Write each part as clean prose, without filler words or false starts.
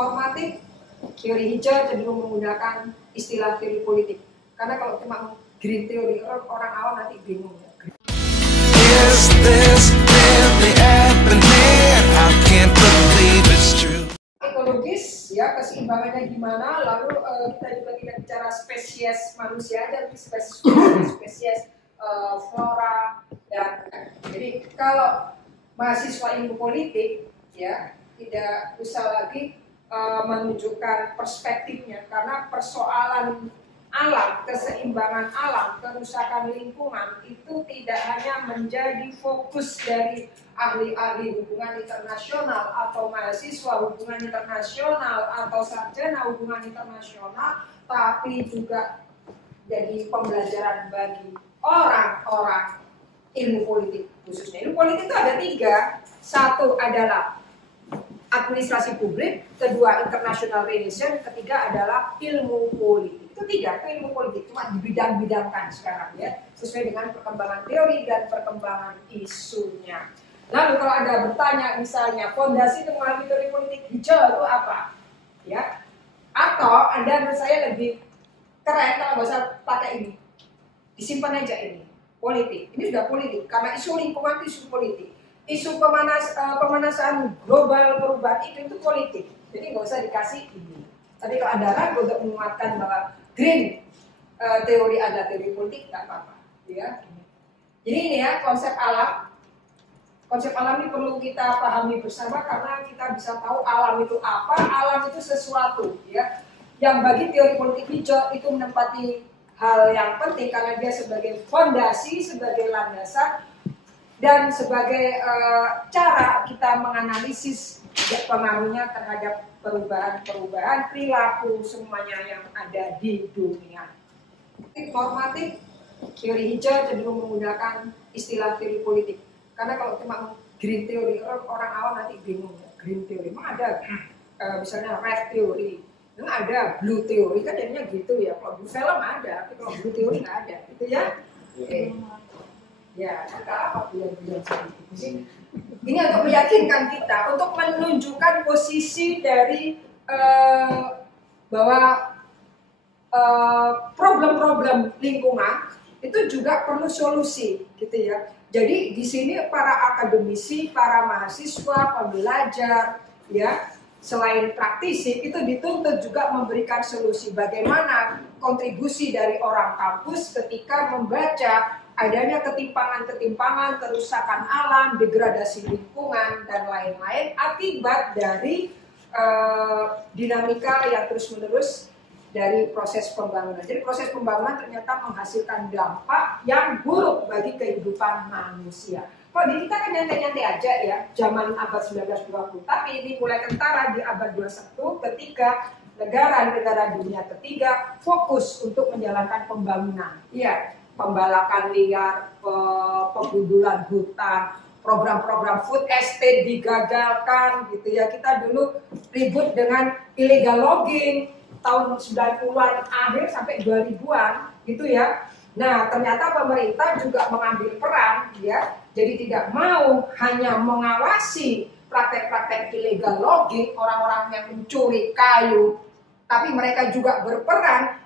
normatif, teori hijau cenderung menggunakan istilah teori politik. Karena kalau cuma green theory, orang awam nanti bingung ya. Is this really happening? I can't believe it's true. Ekologis, ya keseimbangannya gimana, lalu kita juga tidak bicara spesies manusia aja, tapi spesies flora dan jadi kalau mahasiswa ilmu politik ya tidak usah lagi menunjukkan perspektifnya, karena persoalan alam, keseimbangan alam, kerusakan lingkungan itu tidak hanya menjadi fokus dari ahli-ahli hubungan internasional atau mahasiswa hubungan internasional atau sarjana hubungan internasional, tapi juga jadi pembelajaran bagi orang-orang ilmu politik khususnya. Ilmu politik itu ada 3, satu adalah administrasi publik, kedua international relation, ketiga adalah ilmu politik. Itu 3, itu ilmu politik, cuma dibidang-bidangkan sekarang ya, sesuai dengan perkembangan teori dan perkembangan isunya. Lalu kalau Anda bertanya misalnya, fondasi untuk memahami teori politik hijau itu apa? Ya, atau Anda menurut saya lebih keren kalau nggak usah pakai ini, disimpan aja ini, politik. Ini sudah politik, karena isu lingkungan itu isu politik. Isu pemanasan global, perubahan itu politik. Jadi nggak usah dikasih ini. Tapi kalau Anda ragu untuk menguatkan bahwa green teori adalah teori politik, nggak apa-apa. Ya. Jadi ini ya konsep alam. Konsep alam ini perlu kita pahami bersama karena kita bisa tahu alam itu apa. Alam itu sesuatu, ya. Yang bagi teori politik hijau itu menempati hal yang penting karena dia sebagai fondasi, sebagai landasan. Dan sebagai cara kita menganalisis pengaruhnya terhadap perubahan-perubahan perilaku semuanya yang ada di dunia. Normatif, teori hijau cenderung menggunakan istilah teori politik. Karena kalau cuma green theory, orang awam nanti bingung ya. Green theory, memang ada misalnya red theory, memang ada blue theory, kan jadinya gitu ya. Kalau blue film ada, tapi kalau blue theory nggak ada, gitu ya. Oke. Ya, apa bilang seperti itu? Ini untuk meyakinkan kita, untuk menunjukkan posisi dari bahwa problem-problem lingkungan itu juga perlu solusi, gitu ya. Jadi di sini para akademisi, para mahasiswa, pembelajar, ya, selain praktisi itu dituntut juga memberikan solusi bagaimana kontribusi dari orang kampus ketika membaca adanya ketimpangan-ketimpangan, kerusakan alam, degradasi lingkungan, dan lain-lain akibat dari dinamika yang terus-menerus dari proses pembangunan. Jadi proses pembangunan ternyata menghasilkan dampak yang buruk bagi kehidupan manusia. Kalau di kita kan nyantai-nyantai aja ya, zaman abad 1920, tapi ini mulai kentara di abad 21 ketika negara-negara dunia ketiga fokus untuk menjalankan pembangunan. Iya. Pembalakan liar, penggundulan hutan, program-program food estate digagalkan gitu ya. Kita dulu ribut dengan illegal logging tahun 90-an akhir sampai 2000-an gitu ya. Nah, ternyata pemerintah juga mengambil peran ya. Jadi tidak mau hanya mengawasi praktek-praktek illegal logging, orang-orang yang mencuri kayu, tapi mereka juga berperan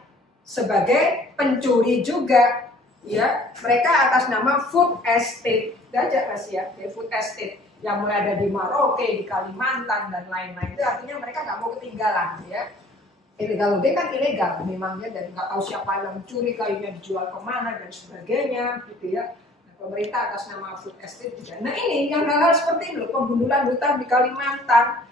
sebagai pencuri juga. Ya, mereka atas nama food estate, aja Mas ya, food estate yang mulai ada di Merauke, di Kalimantan dan lain-lain. Itu artinya mereka nggak mau ketinggalan, ya. Illegal logging kan ilegal memangnya, dan nggak tahu siapa yang mencuri kayunya dijual kemana dan sebagainya, gitu ya. Nah, pemerintah atas nama food estate juga. Nah ini yang hal-hal seperti ini, penggundulan hutan di Kalimantan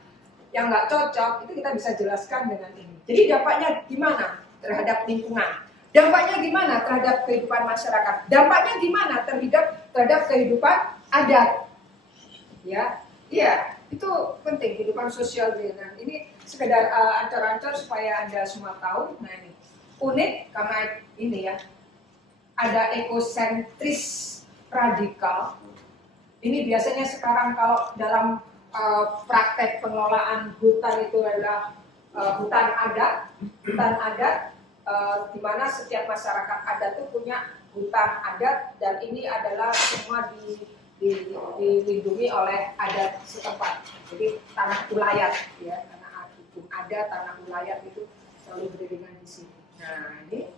yang nggak cocok, itu kita bisa jelaskan dengan ini. Jadi dampaknya gimana terhadap lingkungan? Dampaknya gimana terhadap kehidupan masyarakat? Dampaknya gimana terhadap kehidupan adat? Ya, iya, itu penting kehidupan sosial. Dan ini sekedar ancor-ancor supaya Anda semua tahu. Nah ini unik karena ini ya, ada ekosentris radikal. Ini biasanya sekarang kalau dalam praktek pengelolaan hutan itu adalah hutan adat, di mana setiap masyarakat adat itu punya hutan adat, dan ini adalah semua dilindungi oleh adat setempat. Jadi tanah ulayat, ya, tanah adat. ada tanah wilayah itu selalu beriringan di sini. Nah, ini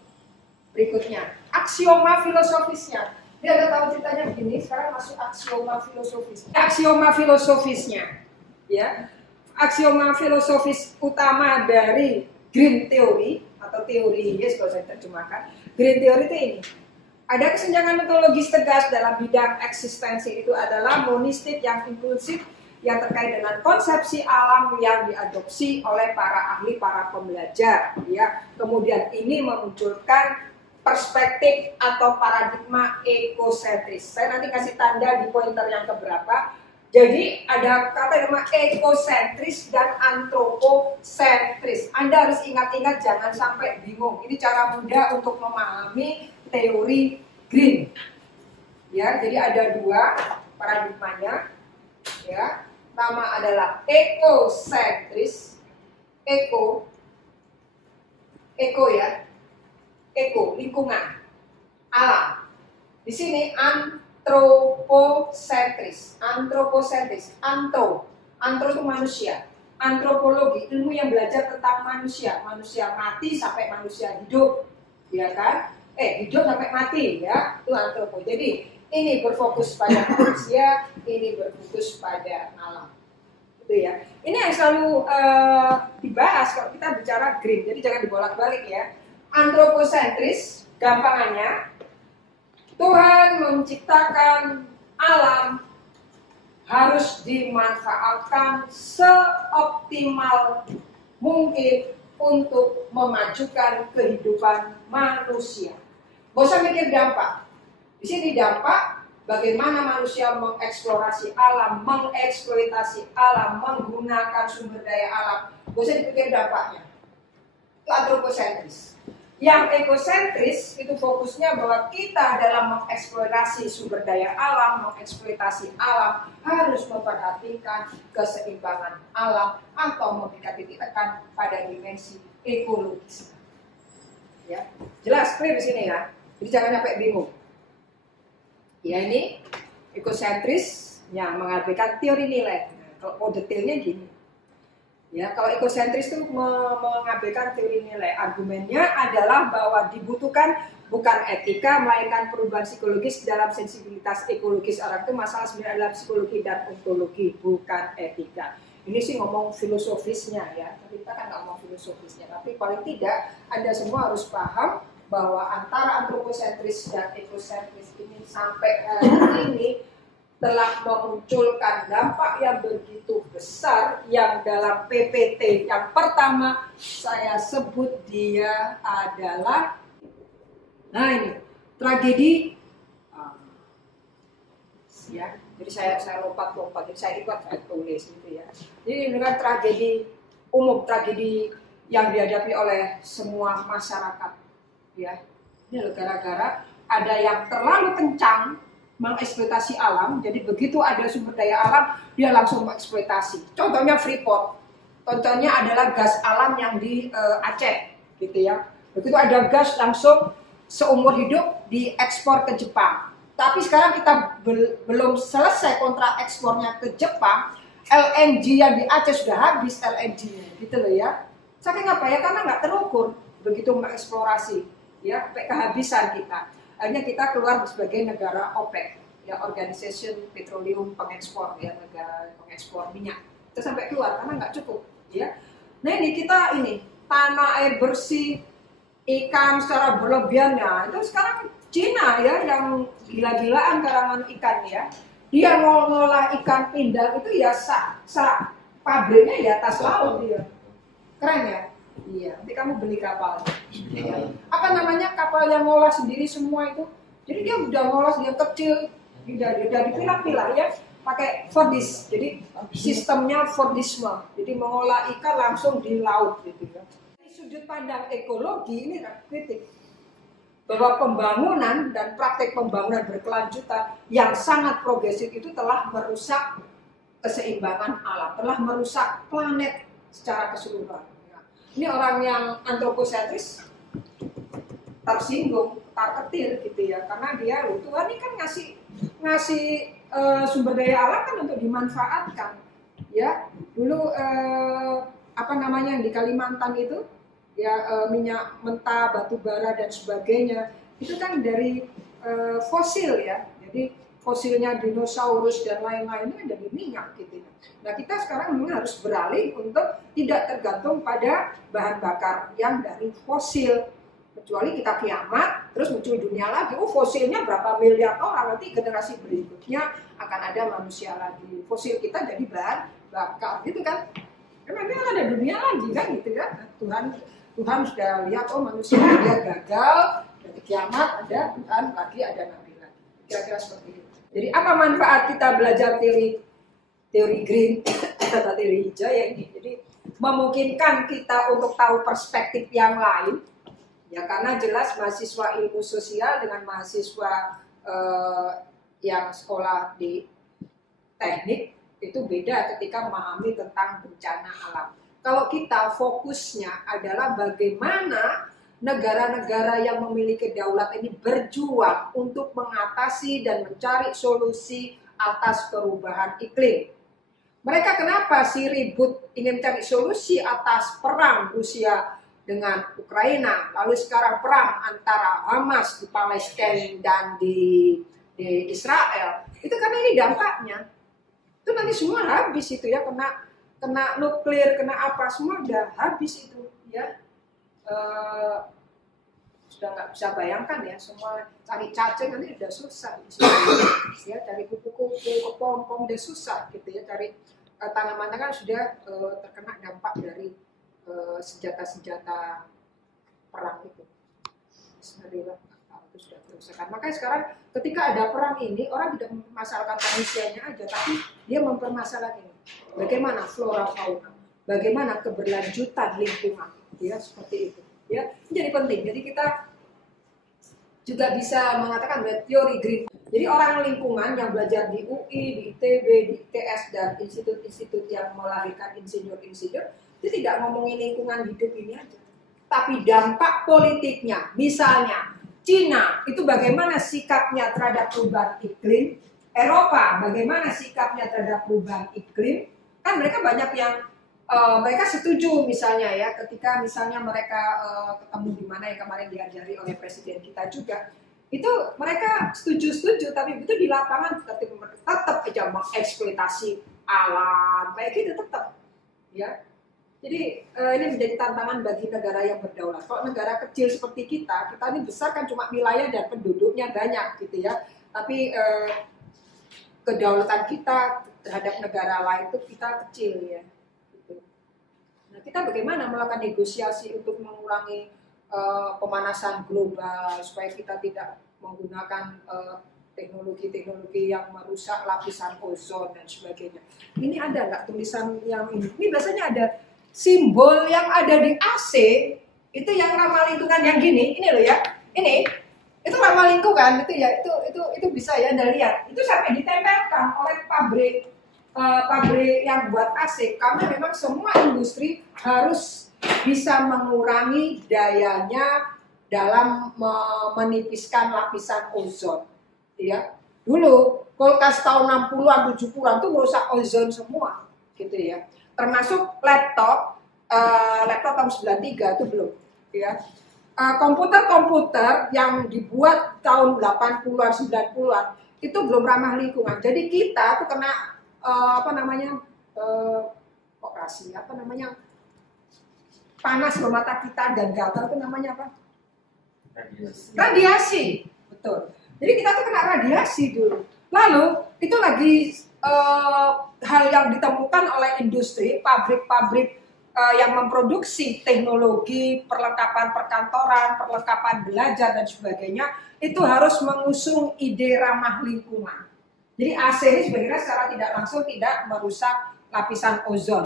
berikutnya aksioma filosofisnya. Dia ada tahu ceritanya begini. Sekarang masuk aksioma filosofis. Aksioma filosofisnya, ya. Aksioma filosofis utama dari Green Theory atau teori Hughes kalau saya terjemahkan. Green Theory itu ini. Ada kesenjangan ontologis tegas dalam bidang eksistensi itu adalah monistik yang inklusif yang terkait dengan konsepsi alam yang diadopsi oleh para ahli, para pembelajar, ya. Kemudian ini memunculkan perspektif atau paradigma ekosentris. Saya nanti kasih tanda di pointer yang keberapa. Jadi ada kata nama ekosentris dan antroposentris. Anda harus ingat-ingat, jangan sampai bingung. Ini cara mudah untuk memahami teori Green. Ya, jadi ada dua paradigmanya. Ya, nama adalah ekosentris. Eko ya. Eko, lingkungan, alam. Di sini antroposentris. Antro itu manusia. Antropologi, ilmu yang belajar tentang manusia. Manusia mati sampai manusia hidup, ya kan? Hidup sampai mati, ya. Itu antropo. Jadi ini berfokus pada manusia, ini berfokus pada alam. Gitu ya. Ini yang selalu dibahas kalau kita bicara Green. Jadi jangan dibolak-balik ya. Antroposentris, gampangannya, Tuhan menciptakan alam harus dimanfaatkan seoptimal mungkin untuk memajukan kehidupan manusia. Gak usah mikir dampak. Di sini dampak bagaimana manusia mengeksplorasi alam, mengeksploitasi alam, menggunakan sumber daya alam. Gak usah dipikir dampaknya. Itu antroposentris. Yang ekosentris itu fokusnya bahwa kita dalam mengeksplorasi sumber daya alam, mengeksploitasi alam harus memperhatikan keseimbangan alam atau memberikan titik tekan pada dimensi ekologis. Ya, jelas clear di sini ya. Jadi jangan sampai bingung. Ya, ini ekosentris yang mengabaikan teori nilai. Nah, kalau detailnya gini. Ya, kalau ekosentris itu mengabaikan teori nilai. Argumennya adalah bahwa dibutuhkan bukan etika, melainkan perubahan psikologis dalam sensibilitas ekologis orang. Itu masalah sebenarnya adalah psikologi dan ontologi, bukan etika. Ini sih ngomong filosofisnya ya, tapi kita kan nggak ngomong filosofisnya. Tapi paling tidak Anda semua harus paham bahwa antara antroposentris dan ekosentris ini sampai hari ini telah memunculkan dampak yang begitu besar yang dalam PPT yang pertama saya sebut dia adalah, nah ini tragedi ya, jadi saya lompat-lompat, jadi saya ikut tulis gitu ya. Jadi dengan tragedi umum, tragedi yang dihadapi oleh semua masyarakat ya. Ini gara-gara ada yang terlalu kencang mengeksploitasi alam, jadi begitu ada sumber daya alam, dia langsung mengeksploitasi. Contohnya Freeport, contohnya adalah gas alam yang di Aceh, gitu ya. Begitu ada gas langsung seumur hidup diekspor ke Jepang. Tapi sekarang kita belum selesai kontrak ekspornya ke Jepang, LNG yang di Aceh sudah habis LNG-nya, gitu loh ya. Saking apa ya? Karena nggak terukur begitu mengeksplorasi, ya, sampai kehabisan kita. Akhirnya kita keluar sebagai negara OPEC, ya, Organization Petroleum Pengekspor, ya, negara pengekspor minyak. Kita sampai keluar karena nggak cukup, ya. Nah ini kita tanah air bersih, ikan secara berlebihannya itu sekarang Cina ya yang gila-gilaan karangan ikan ya. Dia mau ngolah ikan pindang itu ya pabriknya ya atas laut dia. Keren ya. Iya, nanti kamu beli kapal. Ya. Apa namanya kapal yang ngolah sendiri semua itu? Jadi dia udah ngolah dia kecil, udah dipilah-pilah ya, pakai Fordish. Jadi sistemnya Fordisme. Jadi mengolah ikan langsung di laut gitu ya. Dari sudut pandang ekologi ini kritik bahwa pembangunan dan praktek pembangunan berkelanjutan yang sangat progresif itu telah merusak keseimbangan alam, telah merusak planet secara keseluruhan. Ini orang yang antroposentris tersinggung, terketir gitu ya, karena dia Tuhan ini kan ngasih sumber daya alam kan untuk dimanfaatkan, ya. Dulu apa namanya yang di Kalimantan itu ya, minyak mentah, batu bara dan sebagainya itu kan dari fosil ya. Jadi fosilnya dinosaurus dan lain-lainnya dari minyak gitu. Nah kita sekarang memang harus beralih untuk tidak tergantung pada bahan bakar yang dari fosil. Kecuali kita kiamat, terus muncul dunia lagi, oh fosilnya berapa miliar orang, nanti generasi berikutnya akan ada manusia lagi. Fosil kita jadi bahan bakar gitu kan. Karena nanti ada dunia lagi kan gitu kan. Tuhan sudah lihat, oh manusia dia gagal, dari kiamat ada Tuhan lagi, ada Nabi lagi. Kira-kira seperti itu. Jadi apa manfaat kita belajar teori green atau teori hijau ya ini? Jadi memungkinkan kita untuk tahu perspektif yang lain. Ya karena jelas mahasiswa ilmu sosial dengan mahasiswa yang sekolah di teknik itu beda ketika memahami tentang bencana alam. Kalau kita fokusnya adalah bagaimana negara-negara yang memiliki daulat ini berjuang untuk mengatasi dan mencari solusi atas perubahan iklim. Mereka kenapa sih ribut ingin cari solusi atas perang Rusia dengan Ukraina, lalu sekarang perang antara Hamas di Palestina dan di Israel? Itu karena ini dampaknya. Itu nanti semua habis itu ya, kena nuklir, kena apa, semua udah habis itu ya. Sudah nggak bisa bayangkan ya, semua cari cacing nanti udah susah ya, cari kupu-kupu, kepompong udah susah gitu ya, cari tanamannya kan sudah terkena dampak dari senjata-senjata perang itu. Bismillah, itu sudah kerusakan. Makanya sekarang ketika ada perang ini, orang tidak mempermasalahkan manusianya aja, tapi dia mempermasalahkan bagaimana flora fauna, bagaimana keberlanjutan lingkungan, ya seperti itu. Ya, jadi penting. Jadi kita juga bisa mengatakan teori green. Jadi orang lingkungan yang belajar di UI, di ITB, di ITS dan institut-institut yang melahirkan insinyur-insinyur itu tidak ngomongin lingkungan hidup ini aja, tapi dampak politiknya. Misalnya Cina itu bagaimana sikapnya terhadap perubahan iklim, Eropa bagaimana sikapnya terhadap perubahan iklim. Kan mereka banyak yang mereka setuju misalnya ya, ketika misalnya mereka ketemu di mana yang kemarin diajari oleh presiden kita juga, itu mereka setuju, tapi itu di lapangan tetap aja mengeksploitasi alam kayak gitu tetap ya. Jadi ini menjadi tantangan bagi negara yang berdaulat. Kalau negara kecil seperti kita ini besar kan cuma wilayah dan penduduknya banyak gitu ya, tapi kedaulatan kita terhadap negara lain itu kita kecil ya. Nah, kita bagaimana melakukan negosiasi untuk mengurangi pemanasan global supaya kita tidak menggunakan teknologi-teknologi yang merusak lapisan ozon dan sebagainya. Ini ada nggak tulisan yang ini? Ini biasanya ada simbol yang ada di AC itu yang ramah lingkungan yang gini. Ini loh ya. Ini itu ramah lingkungan itu ya. Itu bisa ya Anda lihat. Itu sampai ditempelkan oleh pabrik yang buat AC, karena memang semua industri harus bisa mengurangi dayanya dalam menipiskan lapisan ozon. Ya, dulu kulkas tahun 60-an, 70-an itu merusak ozon semua, gitu ya. Termasuk laptop tahun 93 itu belum, ya. Komputer-komputer yang dibuat tahun 80-an, 90-an itu belum ramah lingkungan. Jadi kita tuh kena panas di mata kita dan gatal itu namanya apa? Radiasi. Betul. Jadi kita tuh kena radiasi dulu. Lalu itu lagi hal yang ditemukan oleh industri, pabrik-pabrik yang memproduksi teknologi, perlengkapan perkantoran, perlengkapan belajar dan sebagainya, itu harus mengusung ide ramah lingkungan. Jadi AC ini sebenarnya secara tidak langsung tidak merusak lapisan ozon.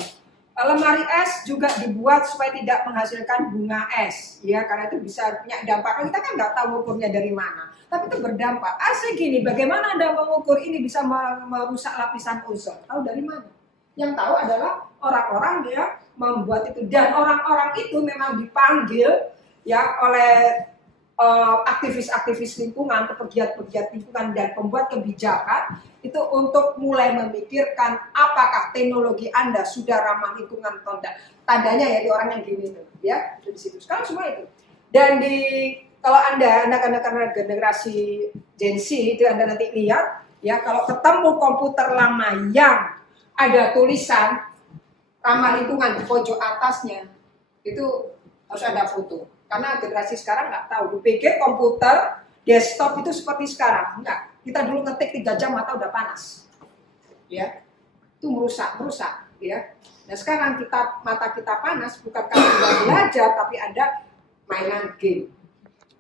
Lemari es juga dibuat supaya tidak menghasilkan bunga es, ya, karena itu bisa punya dampak. Kita kan nggak tahu ukurnya dari mana, tapi itu berdampak. AC gini, bagaimana Anda mengukur ini bisa merusak lapisan ozon? Tahu dari mana? Yang tahu adalah orang-orang yang membuat itu, dan orang-orang itu memang dipanggil ya oleh aktivis-aktivis lingkungan, pegiat-pegiat lingkungan dan pembuat kebijakan itu untuk mulai memikirkan apakah teknologi Anda sudah ramah lingkungan atau tidak. Tandanya ya di orang yang gini itu, ya itu di situ. Sekarang semua itu. Dan kalau Anda anak-anak generasi Gen Z itu Anda nanti lihat ya, kalau ketemu komputer lama yang ada tulisan ramah lingkungan di pojok atasnya itu harus ada foto. Karena generasi sekarang nggak tahu, dipikir komputer desktop itu seperti sekarang. Enggak, kita dulu ngetik 3 jam mata udah panas. Ya, itu merusak, ya. Nah sekarang mata kita panas bukan karena kita belajar, tapi ada mainan game,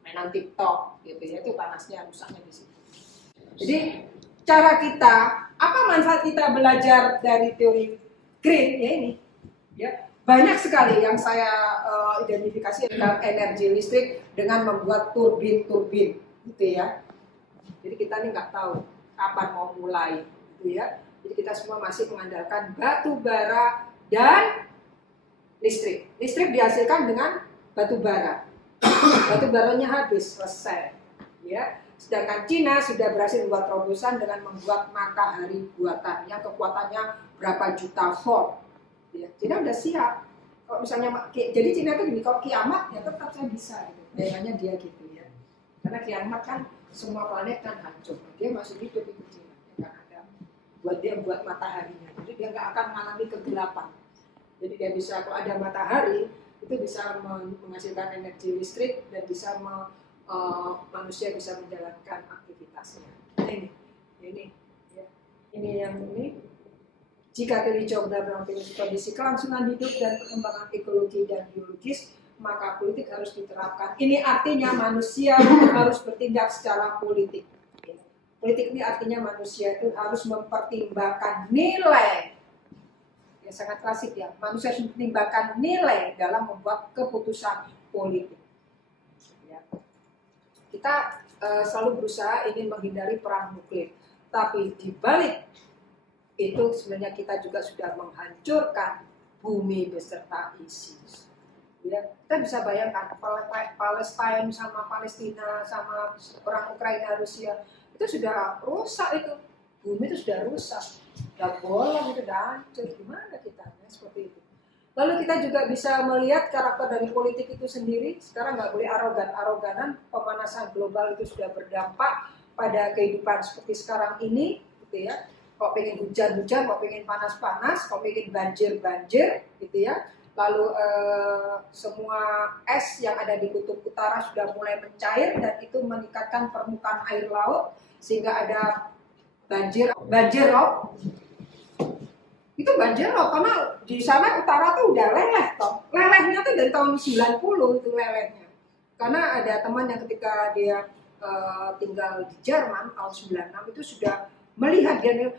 mainan TikTok, gitu ya. Itu panasnya, rusaknya di situ. Jadi cara kita, apa manfaat kita belajar dari teori green ya ini? Ya. Banyak sekali yang saya identifikasi dengan energi listrik dengan membuat turbin-turbin, gitu ya. Jadi kita ini nggak tahu kapan mau mulai, gitu ya. Jadi kita semua masih mengandalkan batu bara dan listrik. Listrik dihasilkan dengan batu bara. Batu baranya habis, selesai, ya. Sedangkan Cina sudah berhasil membuat terobosan dengan membuat matahari buatan yang kekuatannya berapa juta volt. Ya, Cina udah siap. Kalau misalnya, jadi Cina itu gini, kalau kiamat ya tetap saya bisa. Gitu. Kayaknya dia gitu ya. Karena kiamat kan semua planet kan hancur. Dia masih hidup itu Cina. Dia ada buat mataharinya. Jadi dia nggak akan mengalami kegelapan. Jadi dia bisa, kalau ada matahari itu bisa menghasilkan energi listrik dan bisa manusia bisa menjalankan aktivitasnya. Ini yang ini. Jika teori hijau benar-benar kondisi kelangsungan hidup dan perkembangan ekologi dan biologis, maka politik harus diterapkan. Ini artinya manusia harus bertindak secara politik. Politik ini artinya manusia itu harus mempertimbangkan nilai. Ya sangat klasik ya. Manusia harus mempertimbangkan nilai dalam membuat keputusan politik. Ya. Kita selalu berusaha ingin menghindari perang nuklir, tapi di balik itu sebenarnya kita juga sudah menghancurkan bumi beserta isi. Ya, kita bisa bayangkan Palestina sama Palestina sama orang Ukraina, Rusia itu sudah rusak itu, bumi itu sudah rusak, sudah bolong, itu sudah hancur. Gimana kita? Ya, seperti itu. Lalu kita juga bisa melihat karakter dari politik itu sendiri. Sekarang nggak boleh aroganan. Pemanasan global itu sudah berdampak pada kehidupan seperti sekarang ini, gitu ya. Kok pengen hujan-hujan, kok pengen panas-panas, kok pengen banjir-banjir, gitu ya. Lalu semua es yang ada di kutub utara sudah mulai mencair dan itu meningkatkan permukaan air laut sehingga ada banjir rob. Itu banjir rob karena di sana utara tuh udah leleh toh. Lelehnya tuh dari tahun 90 itu lelehnya. Karena ada teman yang ketika dia tinggal di Jerman tahun 96 itu sudah melihat dia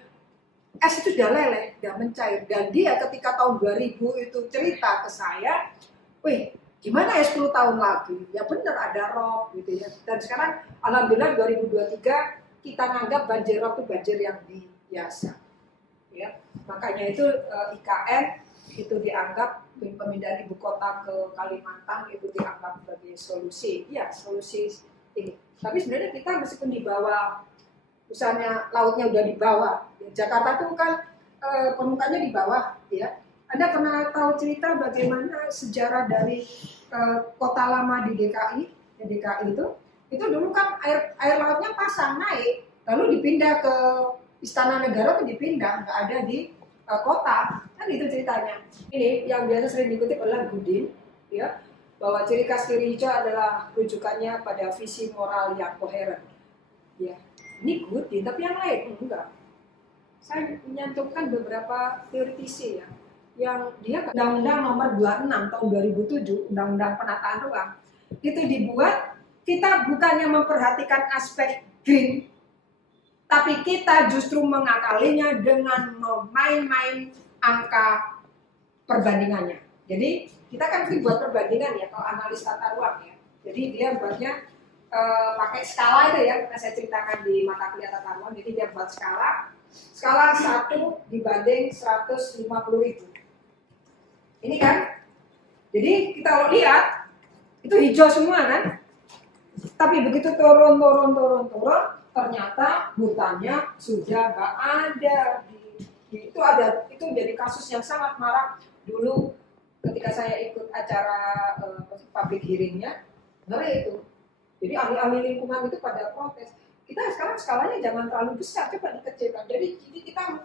es itu sudah leleh, sudah mencair. Dan dia ketika tahun 2000 itu cerita ke saya, wih gimana ya 10 tahun lagi? Ya benar ada rob gitu ya. Dan sekarang alhamdulillah 2023 kita nganggap banjir rob itu banjir yang biasa. Ya. Makanya itu IKN itu dianggap pemindahan ibu kota ke Kalimantan itu dianggap sebagai solusi. Ya solusi ini. Tapi sebenarnya kita meskipun di bawah, misalnya lautnya udah di bawah, Jakarta tuh kan permukaannya di bawah, ya. Anda pernah tahu cerita bagaimana sejarah dari kota lama di DKI? Ya, DKI itu dulu kan air lautnya pasang naik, lalu dipindah ke Istana Negara, tuh dipindah, nggak ada di kota, kan itu ceritanya. Ini yang biasa sering dikutip oleh Budin, ya, bahwa ciri khas teori hijau adalah rujukannya pada visi moral yang koheren. Ya. Ini Goodin, tapi yang lain enggak. Saya menyantumkan beberapa teoritisi ya, yang dia Undang-Undang Nomor 26 tahun 2007, Undang-Undang Penataan Ruang, itu dibuat kita bukannya memperhatikan aspek green, tapi kita justru mengakalinya dengan memain-main angka perbandingannya. Jadi kita kan mesti buat perbandingan ya kalau analis tata ruang ya. Jadi dia buatnya pakai skala itu ya, saya ceritakan di mata kuliah tata ruang. Jadi dia buat skala 1 dibanding 150.000. Ini kan, jadi kita lihat itu hijau semua kan, Tapi begitu turun, ternyata hutannya sudah nggak ada. Itu jadi kasus yang sangat marak dulu ketika saya ikut acara public hearing-nya. Ngeri itu. Jadi ahli-ahli lingkungan itu pada protes. Kita sekarang skalanya jangan terlalu besar, coba dikecilkan. Jadi kita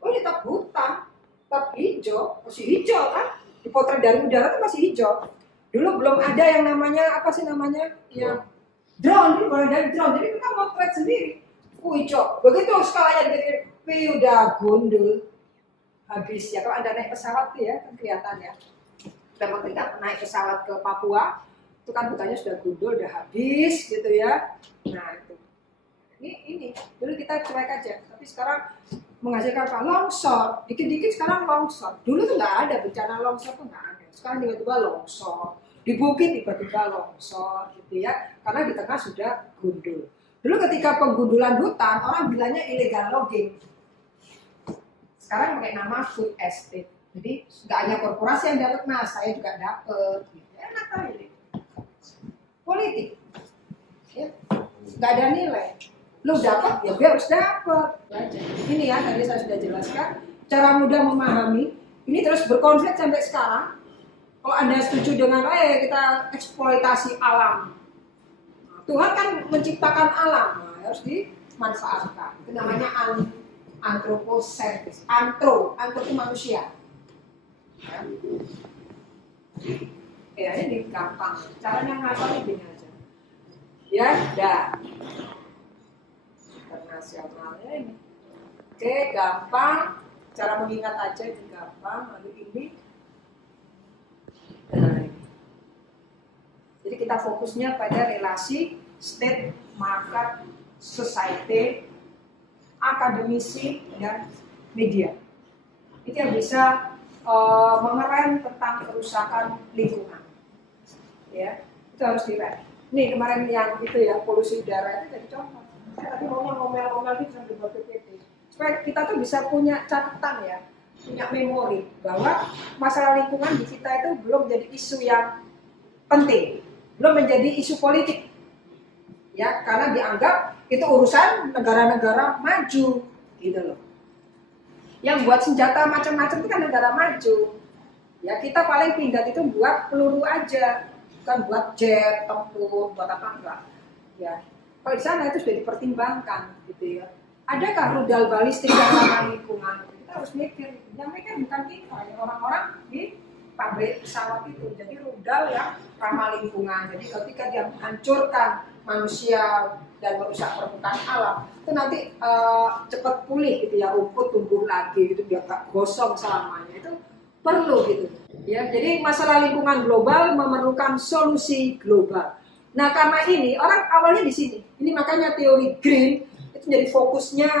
tetap hutan, tetap hijau, masih hijau kan? Dipotret dari udara itu masih hijau. Dulu belum ada yang namanya apa sih namanya? Yang drone, dulu baru dari drone. Jadi kita motret sendiri. Hijau. Begitu skalanya dikecil, udah gundul. Habis ya, kalau Anda naik pesawat tuh ya, kan kelihatan ya. Dan ketika naik pesawat ke Papua, itu kan hutannya sudah gundul, udah habis gitu ya. Nah itu. Ini dulu kita cuek aja, tapi sekarang menghasilkan apa? Longsor, dikit-dikit sekarang longsor. Dulu tuh nggak ada bencana longsor tuh nggak ada. Sekarang tiba-tiba longsor, di bukit tiba-tiba longsor gitu ya, karena di tengah sudah gundul. Dulu ketika penggundulan hutan, orang bilangnya illegal logging. Sekarang pakai nama food estate. Jadi nggak hanya korporasi yang dapat, nah saya juga dapat. Gitu. Enak aja. Politik, ya nggak ada nilai. Lo dapat ya gue harus dapat. Ini ya tadi saya sudah jelaskan cara mudah memahami. Ini terus berkonflik sampai sekarang. Kalau Anda setuju dengan kita eksploitasi alam, Tuhan kan menciptakan alam, harus dimanfaatkan. Itu namanya anthropocentris. Antro itu manusia. Ya ini gampang. Caranya ngapalin gini aja. Ya, dah. Internasionalnya ini. Oke, gampang. Cara mengingat aja itu gampang. Lalu ini. Nah, ini. Jadi kita fokusnya pada relasi state, market, society, akademisi, dan media. Itu yang bisa mengerem tentang kerusakan lingkungan. Ya, itu harus direm. Nih kemarin yang itu ya polusi udara itu jadi contoh. Saya tadi ngomel-ngomel gitu sambil buat PPT. Supaya kita tuh bisa punya catatan ya, punya memori bahwa masalah lingkungan di kita itu belum menjadi isu yang penting, belum menjadi isu politik. Ya, karena dianggap itu urusan negara-negara maju, gitu loh. Yang buat senjata macam-macam itu kan negara maju. Ya, kita paling pinggat itu buat peluru aja. Bukan buat jet, tempur, buat apa enggak. Ya, kalau di sana itu sudah dipertimbangkan gitu ya. Adakah rudal balistik yang ramah lingkungan? Kita harus mikir. Yang mikir bukan kita, ya orang-orang di pabrik pesawat itu. Jadi rudal yang ramah lingkungan. Jadi ketika dia menghancurkan manusia dan merusak permukaan alam, itu nanti cepat pulih gitu ya, rumput tumbuh lagi gitu biar tak gosong selamanya. Itu perlu gitu. Ya, jadi masalah lingkungan global memerlukan solusi global. Nah, karena ini orang awalnya di sini. Ini makanya teori green itu jadi fokusnya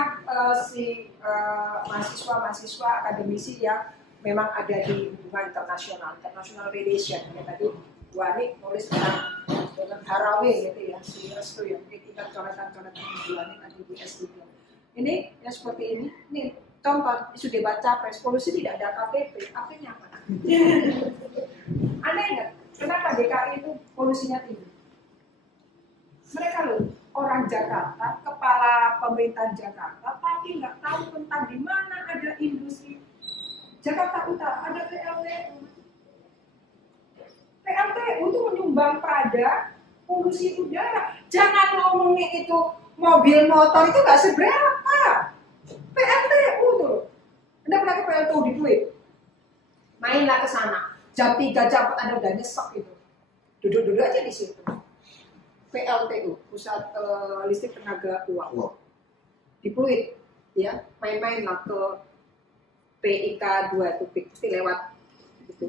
mahasiswa akademisi yang memang ada di hubungan international relation. Ya, tadi Bu Ani nulis dengan Haraway gitu ya, si Restu yang kita coretan-coretan Bu Ani tadi di S3. Ini ya seperti ini. Nih contoh isu debat capres, polusi tidak ada KTP, artinya apa? Aneh nggak? Kenapa DKI itu polusinya tinggi? Mereka loh orang Jakarta, kepala pemerintahan Jakarta, tapi nggak tahu tentang di mana ada industri. Jakarta Utara ada PLTU. PLTU itu menyumbang pada polusi udara. Jangan ngomongnya itu mobil motor itu nggak seberapa. PLTU tuh. Anda pernah ke PLTU di Duit? Mainlah ke sana. Jam 3, jam 4 Anda udah nyesek itu. Duduk-duduk aja di situ. PLTU, Pusat Listrik Tenaga Uap. Di Pluit, ya, main-mainlah ke PIK 2 itu pasti lewat gitu.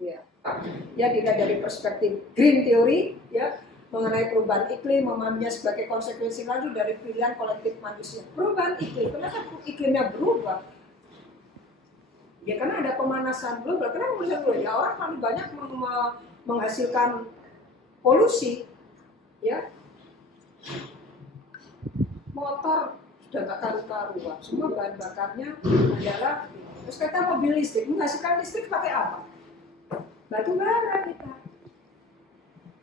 Ya. Ya, dilihat dari perspektif green theory, ya, mengenai perubahan iklim, memahaminya sebagai konsekuensi lanjut dari pilihan kolektif manusia. Perubahan iklim, kenapa iklimnya berubah? Ya karena ada pemanasan global. Kenapa pemanasan global? Ya orang paling banyak menghasilkan polusi, ya. Motor sudah nggak karu-karuan, semua bahan bakarnya adalah. Terus kita mobil listrik, menghasilkan listrik pakai apa? Batu bara kita.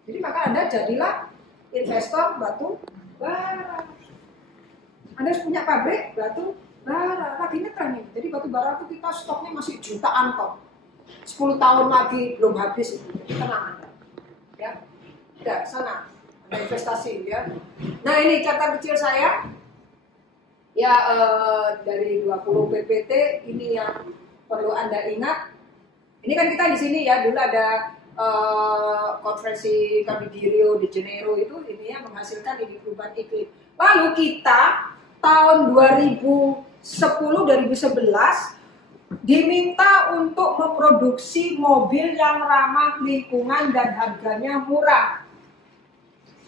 Jadi maka Anda jadilah investor batu bara. Anda harus punya pabrik batu bara. Lagi ngetren nih. Jadi batu bara itu kita stoknya masih jutaan ton. 10 tahun lagi belum habis itu. Jadi tenang Anda. Ya. Udah, sana. Ada investasi ya. Nah, ini catatan kecil saya. Ya, dari 20 PPT ini yang perlu Anda ingat. Ini kan kita di sini ya, dulu ada konferensi kami di Rio de Janeiro itu ini ya menghasilkan ini perubahan iklim. Lalu kita tahun 2010-2011 diminta untuk memproduksi mobil yang ramah lingkungan dan harganya murah.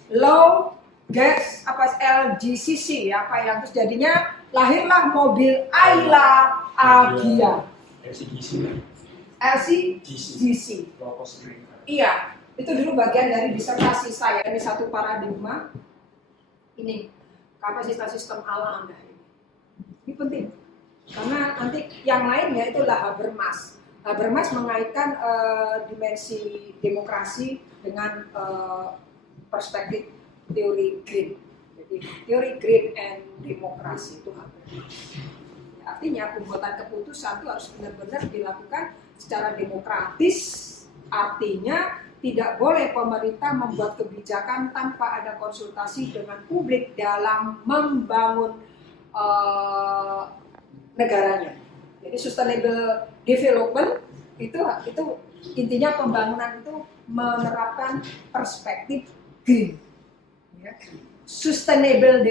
Low gas LGCC ya Pak yang terus jadinya lahirlah mobil Ayla Agya. LCGC. Iya, itu dulu bagian dari disertasi saya. Ini satu paradigma. Ini kapasitas sistem ala Anda. Ini penting. Karena nanti yang lainnya itulah Habermas. Habermas mengaitkan dimensi demokrasi dengan perspektif teori green. Jadi teori green and demokrasi itu Habermas. Artinya pembuatan keputusan itu harus benar-benar dilakukan secara demokratis, artinya tidak boleh pemerintah membuat kebijakan tanpa ada konsultasi dengan publik dalam membangun negaranya. Jadi sustainable development itu intinya pembangunan itu menerapkan perspektif green. Ya. Sustainable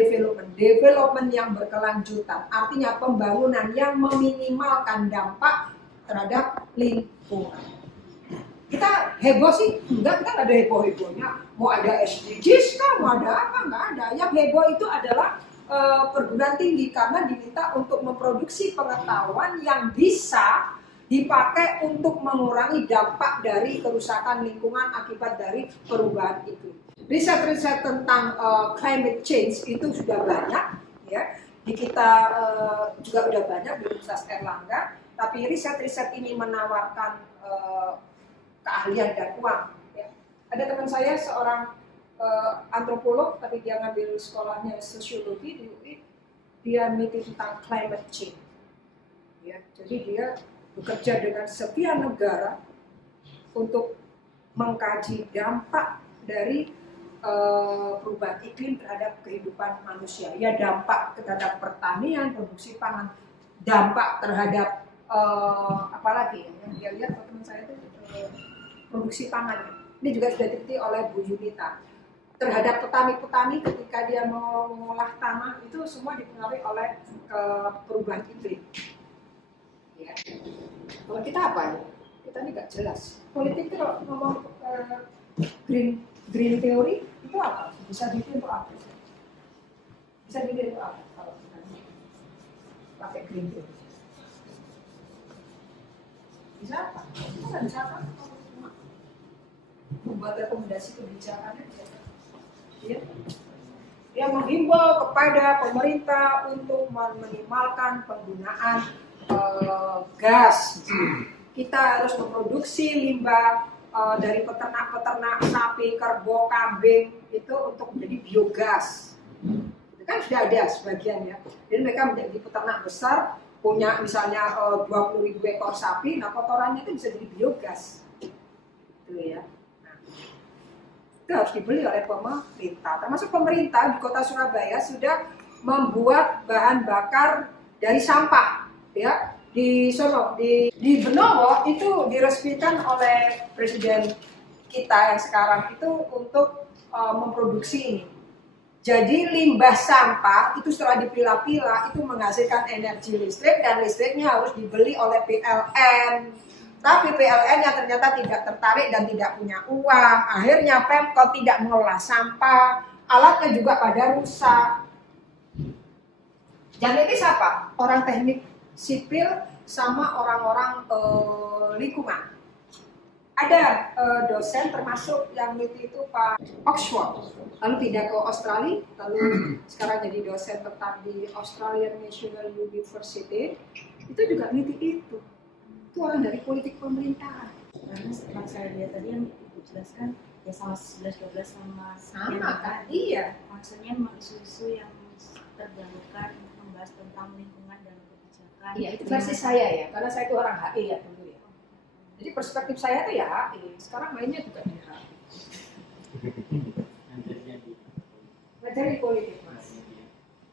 development yang berkelanjutan, artinya pembangunan yang meminimalkan dampak terhadap lingkungan. Kita heboh sih? Enggak, kita nggak ada heboh-hebohnya. Mau ada SDGs kah? Mau ada apa? Nggak ada. Yang heboh itu adalah perguruan tinggi karena diminta untuk memproduksi pengetahuan yang bisa dipakai untuk mengurangi dampak dari kerusakan lingkungan akibat dari perubahan iklim. Riset-riset tentang climate change itu sudah banyak, ya. Di kita juga udah banyak di Universitas Airlangga. Tapi riset-riset ini menawarkan keahlian dan uang. Ya. Ada teman saya seorang antropolog, tapi dia ngambil sekolahnya sosiologi di UI. Dia meneliti tentang climate change. Ya. Jadi dia bekerja dengan sekian negara untuk mengkaji dampak dari perubahan iklim terhadap kehidupan manusia. Ya dampak terhadap pertanian, produksi pangan, dampak terhadap apalagi yang dia lihat teman saya itu produksi pangan. Ini juga sudah diteliti oleh Bu Yunita. Terhadap petani-petani ketika dia mau mengolah tanah itu semua dipengaruhi oleh perubahan iklim. Ya. Kalau kita apa ya? Kita ini nggak jelas. Politik itu kalau ngomong green theory itu apa? Bisa dipilih untuk apa? Bisa dipilih untuk apa? Kalau kita pakai green theory. Bisa apa? Kita nggak bisa apa? Membuat rekomendasi kebijakannya ya. Dia menghimbau kepada pemerintah untuk meminimalkan penggunaan gas. Kita harus memproduksi limbah dari peternak-peternak sapi, kerbau, kambing itu untuk menjadi biogas. Itu kan sudah ada sebagian ya. Jadi mereka menjadi peternak besar, punya misalnya 20.000 ekor sapi, nah kotorannya itu bisa jadi biogas. Itu ya. Nah, itu harus dibeli oleh pemerintah. Termasuk pemerintah di Kota Surabaya sudah membuat bahan bakar dari sampah, ya. Di Benowo itu diresmikan oleh presiden kita yang sekarang itu untuk memproduksi ini. Jadi limbah sampah itu setelah dipilah-pilah itu menghasilkan energi listrik dan listriknya harus dibeli oleh PLN. Tapi PLN yang ternyata tidak tertarik dan tidak punya uang. Akhirnya Pemkot tidak mengelola sampah, alatnya juga pada rusak. Yang ini siapa? Orang teknik sipil sama orang-orang lingkungan. Ada dosen termasuk yang meneliti itu Pak Oxford, lalu pindah ke Australia, lalu sekarang jadi dosen tetap di Australian National University. Itu juga meneliti itu orang dari politik pemerintahan. Karena setelah saya lihat tadi yang Ibu jelaskan, ya sama 11-12 sama kan? Iya. Maksudnya isu-isu yang terbarukan membahas tentang lingkungan dan kebijakan. Iya, itu versi saya ya, karena saya itu orang HI ya dulu ya. Jadi perspektif saya tuh ya HI, sekarang mainnya juga di HI. Ngajar di politik, Mas.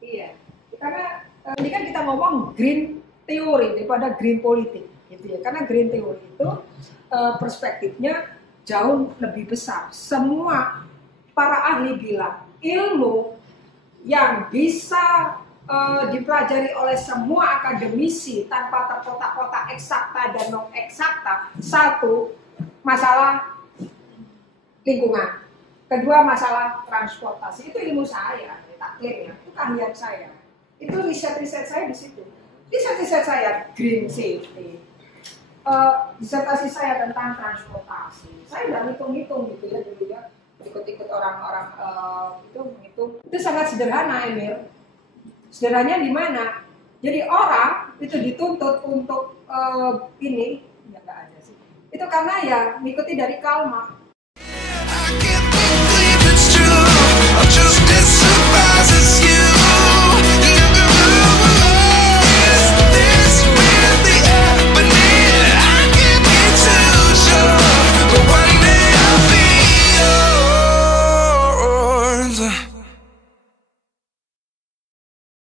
Iya, karena ini kan kita ngomong green teori daripada green politik, gitu ya. Karena green teori itu perspektifnya jauh lebih besar. Semua para ahli bilang ilmu yang bisa dipelajari oleh semua akademisi tanpa terkotak-kotak eksakta dan non eksakta. Satu, masalah lingkungan. Kedua, masalah transportasi. Itu ilmu saya, tak klaim ya. Itu keahlian saya. Itu riset-riset saya di situ. Riset-riset saya green safety. Disertasi saya tentang transportasi. Saya udah hitung-hitung gitu ya dulu ya. Ikut-ikut orang-orang itu menghitung. Itu sangat sederhana, Emil. Sederhananya di mana? Jadi orang itu dituntut untuk ini, ya nggak ada sih. Itu karena ya mengikuti dari Karl Marx.